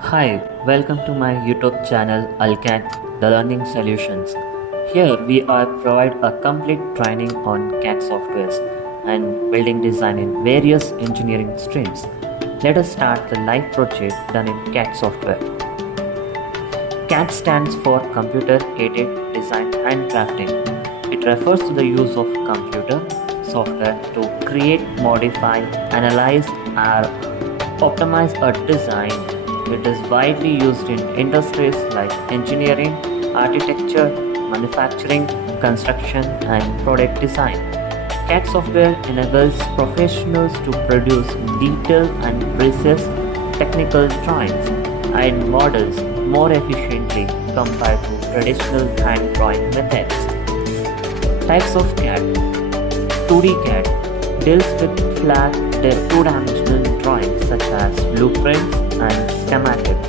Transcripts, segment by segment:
Hi, welcome to my YouTube channel AL-CADD, the Learning Solutions. Here we are provide a complete training on CAD softwares and building design in various engineering streams. Let us start the live project done in CAD software. CAD stands for Computer Aided Design and Drafting. It refers to the use of computer software to create, modify, analyze, or optimize a design. It is widely used in industries like engineering, architecture, manufacturing, construction, and product design. CAD software enables professionals to produce detailed and precise technical drawings and models more efficiently compared to traditional hand drawing methods. Types of CAD: 2D CAD deals with flat, two-dimensional drawings such as blueprints and schematics.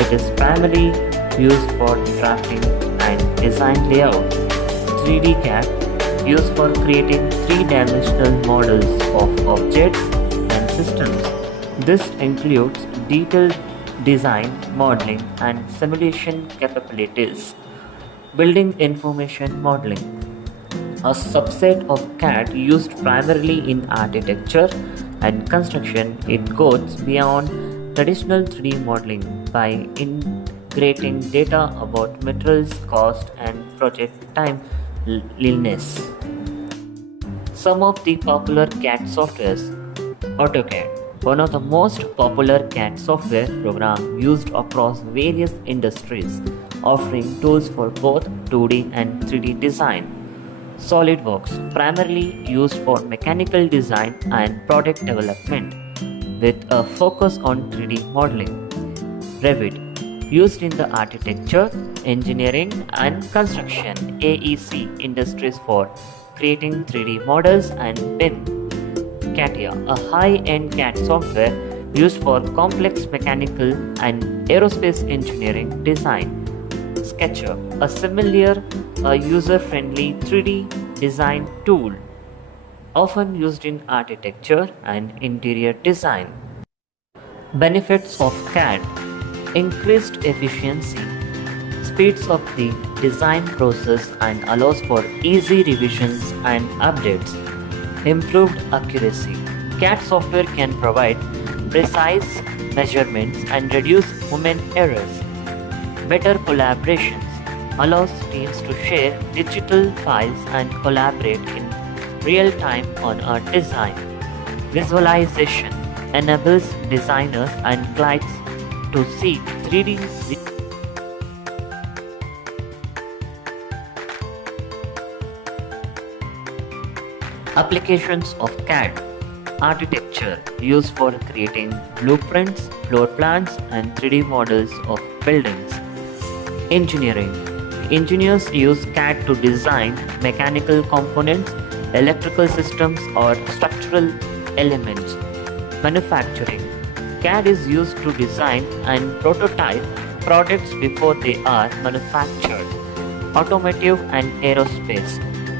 It is primarily used for drafting and design layout. 3D CAD used for creating three-dimensional models of objects and systems. This includes detailed design, modeling, and simulation capabilities. Building information modeling, a subset of CAD used primarily in architecture and construction. It goes beyond traditional 3D modeling by integrating data about materials, cost, and project timeliness. Some of the popular CAD softwares: AutoCAD, one of the most popular CAD software program used across various industries, offering tools for both 2D and 3D design. SolidWorks, primarily used for mechanical design and product development, with a focus on 3D modeling. Revit, used in the architecture, engineering, and construction AEC industries for creating 3D models. And BIM, CATIA, a high-end CAD software used for complex mechanical and aerospace engineering design. Sketchup, a similar user-friendly 3D design tool, often used in architecture and interior design. Benefits of CAD: increased efficiency, speeds up the design process and allows for easy revisions and updates. Improved accuracy, CAD software can provide precise measurements and reduce human errors. Better collaborations, allows teams to share digital files and collaborate in real time on a design. Visualization enables designers and clients to see 3D applications of CAD. Architecture, used for creating blueprints, floor plans, and 3D models of buildings. Engineering, engineers use CAD to design mechanical components, electrical systems, or structural elements. Manufacturing, CAD is used to design and prototype products before they are manufactured. Automotive and aerospace,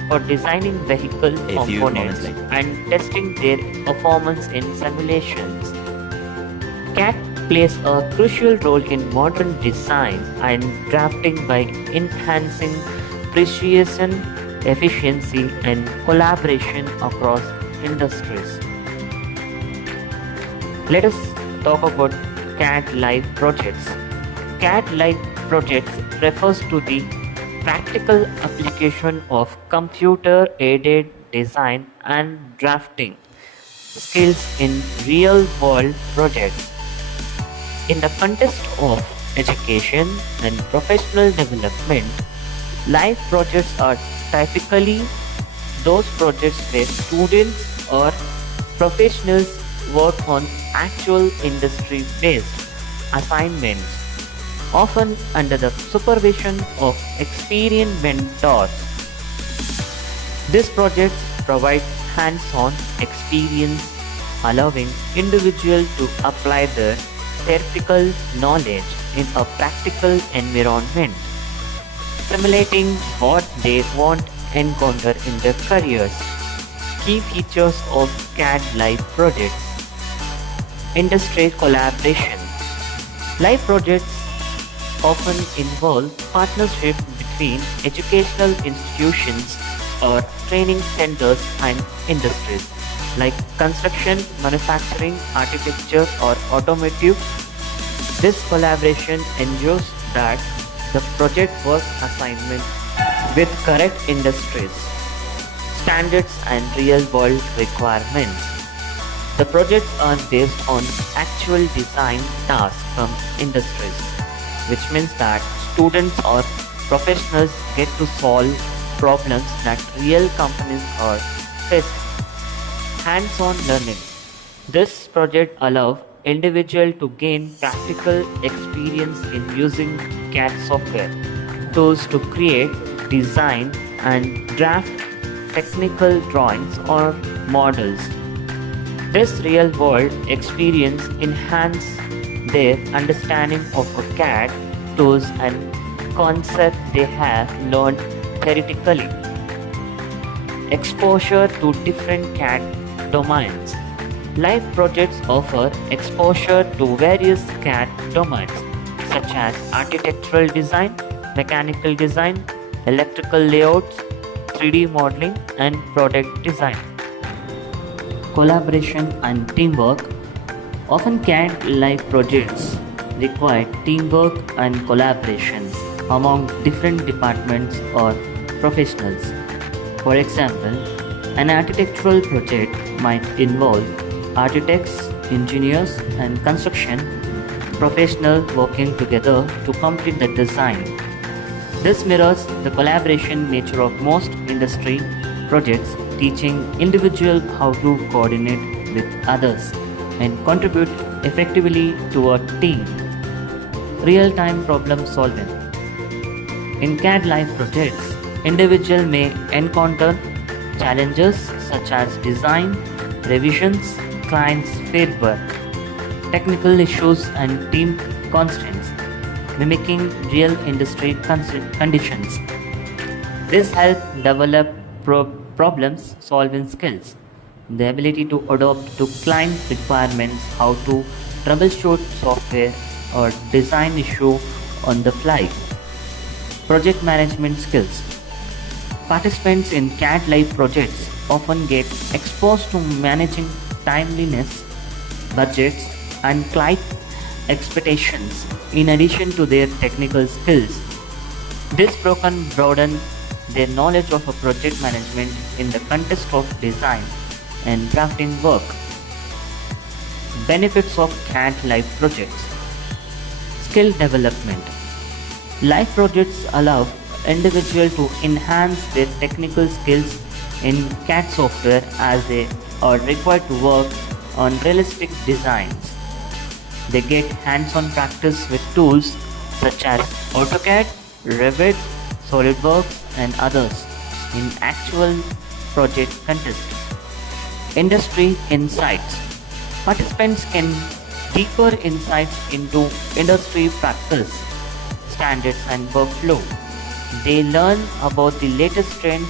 for designing vehicle components and testing their performance in simulations. CAD plays a crucial role in modern design and drafting by enhancing precision, efficiency, and collaboration across industries. Let us talk about CAD Live projects. CAD Live projects refers to the practical application of computer-aided design and drafting skills in real-world projects. In the context of education and professional development, live projects are typically those projects where students or professionals work on actual industry-based assignments, often under the supervision of experienced mentors. These projects provide hands-on experience, allowing individuals to apply their theoretical knowledge in a practical environment, simulating what they want to encounter in their careers. Key features of CAD Live projects: industry collaboration, Live projects often involve partnership between educational institutions or training centers and industries like construction, manufacturing, architecture, or automotive. This collaboration ensures that the project work assignment with correct industries, standards, and real world requirements. The projects are based on actual design tasks from industries, which means that students or professionals get to solve problems that real companies are facing. Hands-on learning. This project allows individuals to gain practical experience in using CAD software, tools to create, design, and draft technical drawings or models. This real-world experience enhances their understanding of CAD tools and concepts they have learned theoretically. Exposure to different CAD domains. Live projects offer exposure to various CAD domains such as architectural design, mechanical design, electrical layouts, 3D modeling, and product design. Collaboration and teamwork. Often CAD live projects require teamwork and collaboration among different departments or professionals. For example, an architectural project might involve architects, engineers, and construction professionals working together to complete the design. This mirrors the collaboration nature of most industry projects, teaching individuals how to coordinate with others and contribute effectively to a team. Real-time problem solving. In CAD live projects, individuals may encounter challenges such as design, revisions, clients' feedback, technical issues, and team constraints, mimicking real industry conditions. This helps develop problems solving skills, the ability to adapt to client requirements, how to troubleshoot software or design issue on the fly. Project management skills. Participants in CAD live projects often get exposed to managing timeliness, budgets, and client expectations in addition to their technical skills. This program broadens their knowledge of a project management in the context of design and drafting work. Benefits of CAD live projects. Skill development. Live projects allow individuals to enhance their technical skills in CAD software as they are required to work on realistic designs. They get hands-on practice with tools such as AutoCAD, Revit, SolidWorks, and others in actual project context. Industry insights. Participants can deeper insights into industry practice, standards, and workflow. They learn about the latest trends,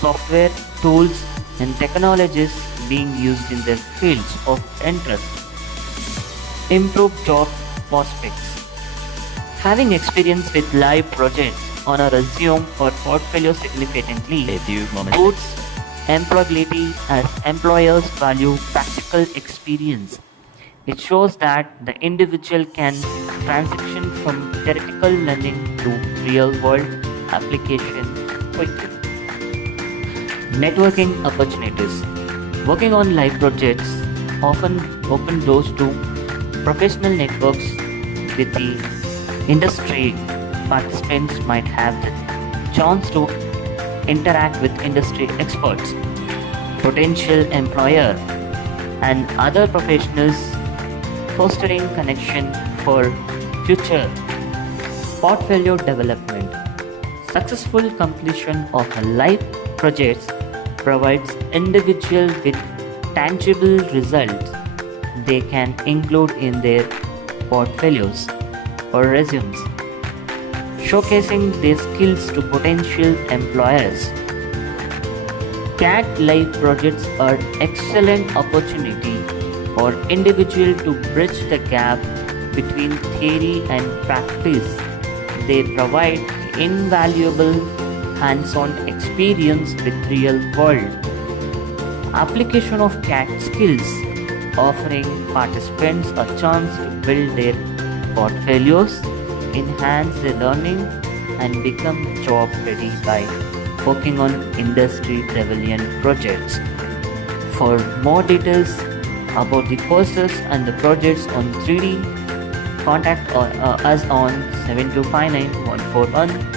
software, tools, and technologies being used in their fields of interest. Improved job prospects. Having experience with live projects on a resume or portfolio significantly boosts employability as employers value practical experience. It shows that the individual can transition from theoretical learning to real-world application quickly. Networking opportunities. Working on live projects often open doors to professional networks with the industry. Participants might have the chance to interact with industry experts, potential employer, and other professionals, fostering connection for future portfolio development. Successful completion of a live project provides individuals with tangible results they can include in their portfolios or resumes, showcasing their skills to potential employers. CAD live projects are excellent opportunity for individuals to bridge the gap between theory and practice. They provide invaluable hands-on experience with real-world application of CAD skills, offering participants a chance to build their portfolios, enhance their learning, and become job ready by working on industry relevant projects. For more details about the courses and the projects on 3D, contact us on 7259141